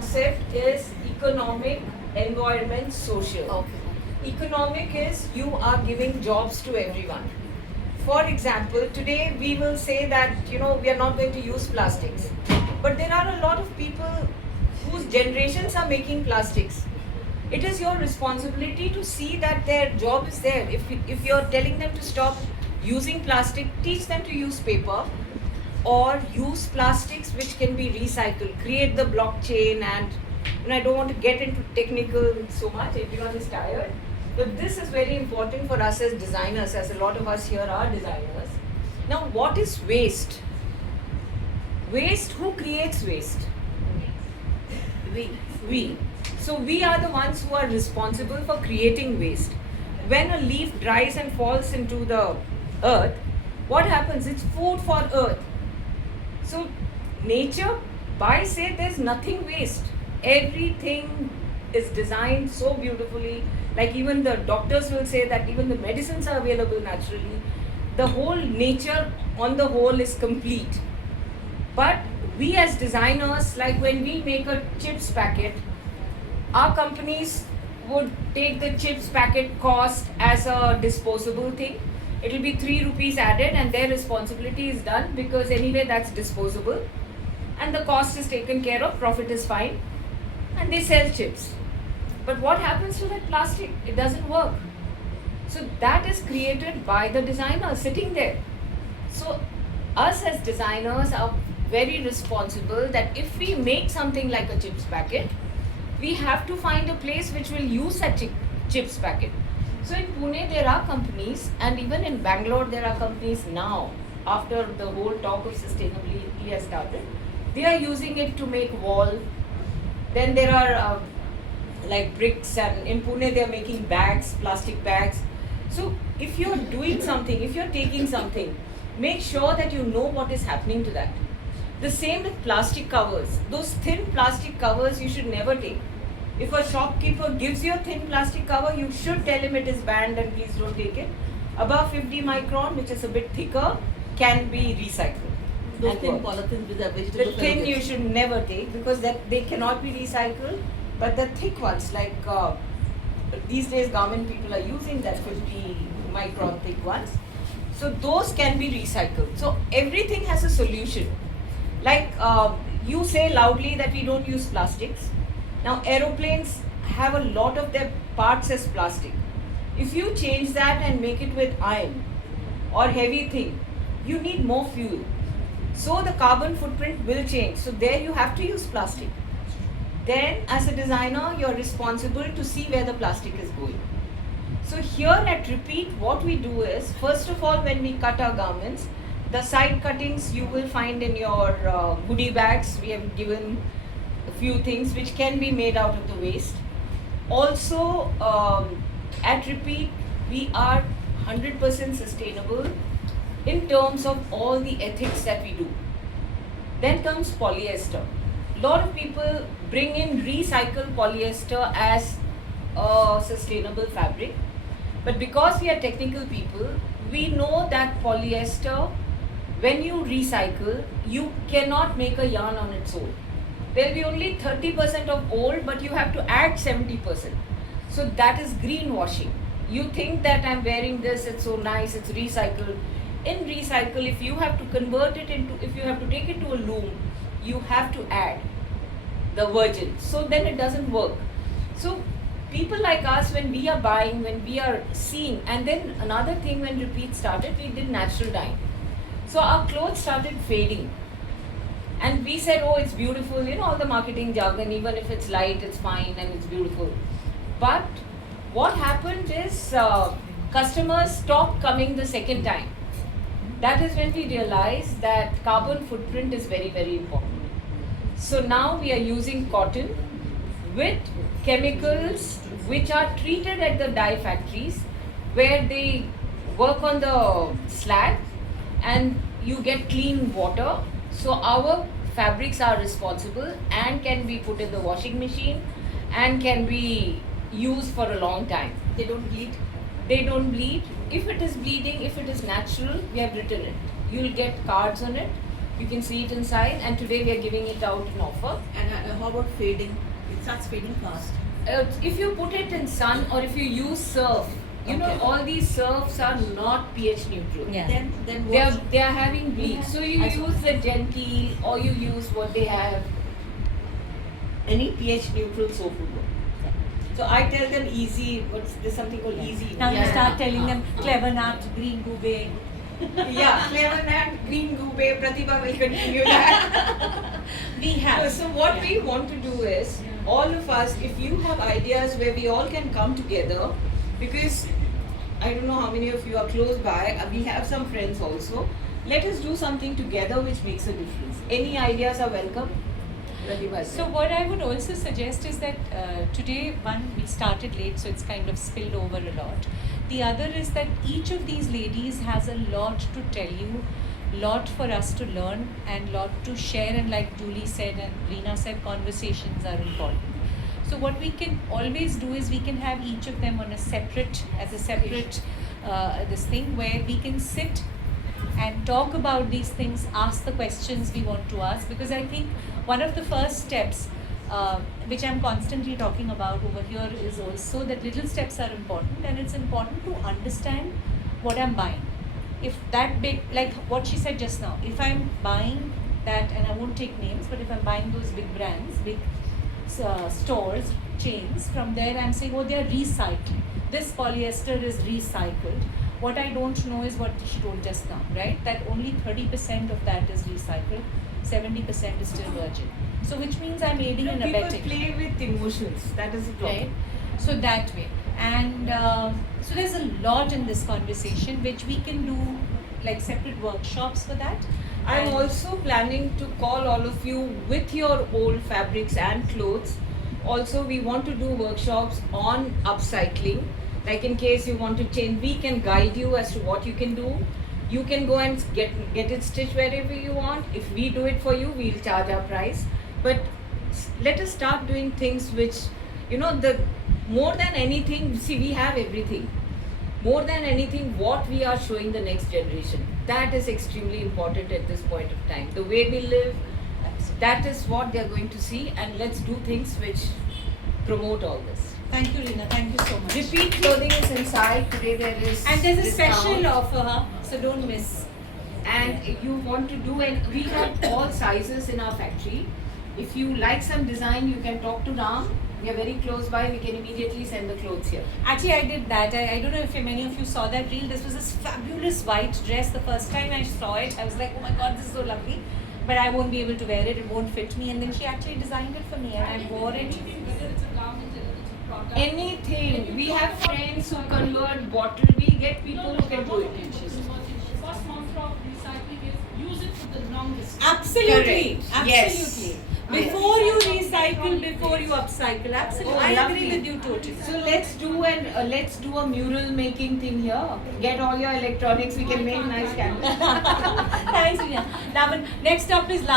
concept is economic, environment, social. Okay. Economic is you are giving jobs to everyone. For example, today we will say that we are not going to use plastics, but there are a lot of people whose generations are making plastics. It is your responsibility to see that their job is there. If you're telling them to stop using plastic, teach them to use paper or use plastics which can be recycled. Create the blockchain, and I don't want to get into technical so much. Everyone is tired. But this is very important for us as designers, as a lot of us here are designers. Now, what is waste? Waste, who creates waste? We. So we are the ones who are responsible for creating waste. When a leaf dries and falls into the earth, what happens? It's food for earth. So nature, by say, there's nothing waste. Everything is designed so beautifully. Like even the doctors will say that even the medicines are available naturally. The whole nature on the whole is complete. But we as designers, like when we make a chips packet, our companies would take the chips packet cost as a disposable thing. It will be 3 rupees added and their responsibility is done because anyway that's disposable. And the cost is taken care of, profit is fine. And they sell chips. But what happens to that plastic? It doesn't work. So that is created by the designer sitting there. So us as designers are very responsible that if we make something like a chips packet, we have to find a place which will use that chips packet. So in Pune there are companies, and even in Bangalore there are companies now, after the whole talk of sustainability has started, they are using it to make wall. Then there are like bricks, and in Pune they are making bags, plastic bags. So if you're doing something, if you're taking something, make sure that you know what is happening to that. The same with plastic covers. Those thin plastic covers you should never take. If a shopkeeper gives you a thin plastic cover, you should tell him it is banned and please don't take it. Above 50 micron, which is a bit thicker, can be recycled. Those thin polythene with the vegetable. The thin you should never take because that they cannot be recycled. But the thick ones, like these days garment people are using that 50 micron thick ones. So those can be recycled. So everything has a solution. Like you say loudly that we don't use plastics. Now aeroplanes have a lot of their parts as plastic. If you change that and make it with iron or heavy thing, you need more fuel. So the carbon footprint will change. So there you have to use plastic. Then as a designer, you're responsible to see where the plastic is going. So here at Repeat, what we do is, first of all, when we cut our garments, the side cuttings you will find in your goodie bags. We have given a few things which can be made out of the waste. Also, at Repeat, we are 100% sustainable in terms of all the ethics that we do. Then comes polyester. A lot of people bring in recycled polyester as a sustainable fabric. But because we are technical people, we know that polyester, when you recycle, you cannot make a yarn on its own. There will be only 30% of old, but you have to add 70%. So that is greenwashing. You think that I'm wearing this, it's so nice, it's recycled. In recycle, if you have to convert it into, if you have to take it to a loom, you have to add the virgin. So then it doesn't work. So people like us, when we are buying, when we are seeing, and then another thing, when Repeat started, we did natural dyeing. So our clothes started fading. And we said, oh, it's beautiful, all the marketing jargon, even if it's light, it's fine and it's beautiful. But what happened is customers stopped coming the second time. That is when we realized that carbon footprint is very, very important. So now we are using cotton with chemicals which are treated at the dye factories, where they work on the slag and you get clean water. So our fabrics are responsible and can be put in the washing machine and can be used for a long time. They don't bleed. They don't bleed. If it is bleeding, if it is natural, we have written it. You'll get cards on it. You can see it inside, and today we are giving it out in offer. And how about fading? It starts fading fast. If you put it in sun or if you use surf, you know Okay. all these surfs are not pH neutral. Yeah. Then They are, what? they are having bleach. So you use the Gentile or you use what they have. Any pH neutral soap will work. So I tell them easy. There's something called easy. Now you Yeah. start telling them Clever Nut, Green Goobay. Yeah, Clever Nut, Green Goobay, Pratibha will continue that. We have. So what we want to do is, all of us, if you have ideas where we all can come together, because I don't know how many of you are close by, we have some friends also. Let us do something together which makes a difference. Any ideas are welcome. Pratibha, So what I would also suggest is that today, one, we started late, so it's kind of spilled over a lot. The other is that each of these ladies has a lot to tell you, lot for us to learn, and lot to share. And like Julie said and Reena said, conversations are important. So what we can always do is we can have each of them on a separate, this thing where we can sit and talk about these things, ask the questions we want to ask, because I think one of the first steps, which I'm constantly talking about over here, is also that little steps are important, and it's important to understand what I'm buying. If that big, like what she said just now, if I'm buying that, and I won't take names, but if I'm buying those big brands, big stores, chains, from there I'm saying, oh, they are recycling. This polyester is recycled. What I don't know is what she told just now, right? That only 30% of that is recycled, 70% is still virgin. So which means I'm aiding and people abetting. play with emotions. That is the problem. Right? So that way. And so there's a lot in this conversation which we can do like separate workshops for that. I'm And- also planning to call all of you with your old fabrics and clothes. Also, we want to do workshops on upcycling. Like in case you want to change, we can guide you as to what you can do. You can go and get it stitched wherever you want. If we do it for you, we'll charge our price. But let us start doing things which, the more than anything, see, we have everything. More than anything, what we are showing the next generation, that is extremely important at this point of time. The way we live, that is what they are going to see, and let's do things which promote all this. Thank you, Reena. Thank you so much. Repeat clothing is inside. Today there is And there's a discount. special offer, huh? So don't miss. And you want to do, and we have all sizes in our factory. If you like some design, you can talk to Ram. We are very close by. We can immediately send the clothes here. Actually, I did that. I don't know if many of you saw that reel. This was this fabulous white dress. The first time I saw it, I was like, oh my god, this is so lovely. But I won't be able to wear it. It won't fit me. And then she actually designed it for me, and I wore it. Anything. We have friends who convert bottle. We get people who can do it. First mantra of recycling is use it for the longest. Absolutely. Correct. Yes. Absolutely. Before you recycle, before you upcycle. Absolutely. Oh, I lovely. agree with you totally. So let's do a mural making thing here. Get all your electronics. We can make nice candles. Thanks, Riya. Now, but next up is